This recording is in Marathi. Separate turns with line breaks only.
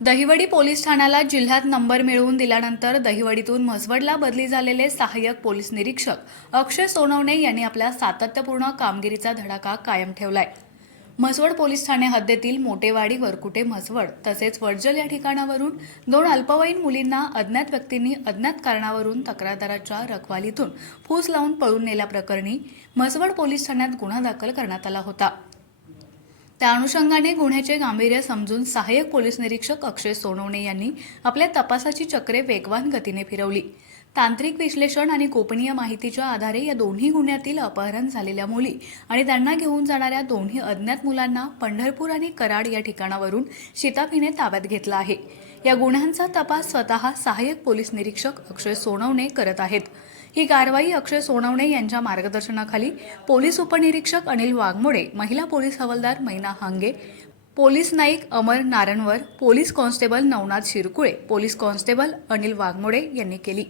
दहिवडी पोलीस ठाण्याला जिल्ह्यात नंबर मिळवून दिल्यानंतर दहिवडीतून म्हसवडला बदली झालेले सहाय्यक पोलीस निरीक्षक अक्षय सोनवणे यांनी आपल्या सातत्यपूर्ण कामगिरीचा धडाका कायम ठेवलाय. म्हसवड पोलीस ठाणे हद्दीतील मोटेवाडी वरकुटे म्हसवड तसेच वडजल या ठिकाणावरून दोन अल्पवयीन मुलींना अज्ञात व्यक्तींनी अज्ञात कारणावरून तक्रारदाराच्या रखवालीतून फूस लावून पळून नेल्याप्रकरणी म्हसवड पोलीस ठाण्यात गुन्हा दाखल करण्यात आला होता. त्या अनुषंगाने गुन्ह्याचे गांभीर्य समजून सहाय्यक पोलीस निरीक्षक अक्षय सोनवणे यांनी आपल्या तपासाची चक्रे वेगवान गतीने फिरवली. तांत्रिक विश्लेषण आणि गोपनीय माहितीच्या आधारे या दोन्ही गुन्ह्यातील अपहरण झालेल्या मुली आणि त्यांना घेऊन जाणाऱ्या दोन्ही अज्ञात मुलांना पंढरपूर आणि कराड या ठिकाणावरून शिताफीने ताब्यात घेतला आहे. या गुन्ह्यांचा तपास स्वतः सहाय्यक पोलीस निरीक्षक अक्षय सोनवणे करत आहेत. ही कारवाई अक्षय सोनवणे यांच्या मार्गदर्शनाखाली पोलीस उपनिरीक्षक अनिल वाघमोडे महिला पोलीस हवालदार Maina Hange police Naik Amar Naranwar police constable Navnath Shirkule police constable Anil Waghmode यांनी केली.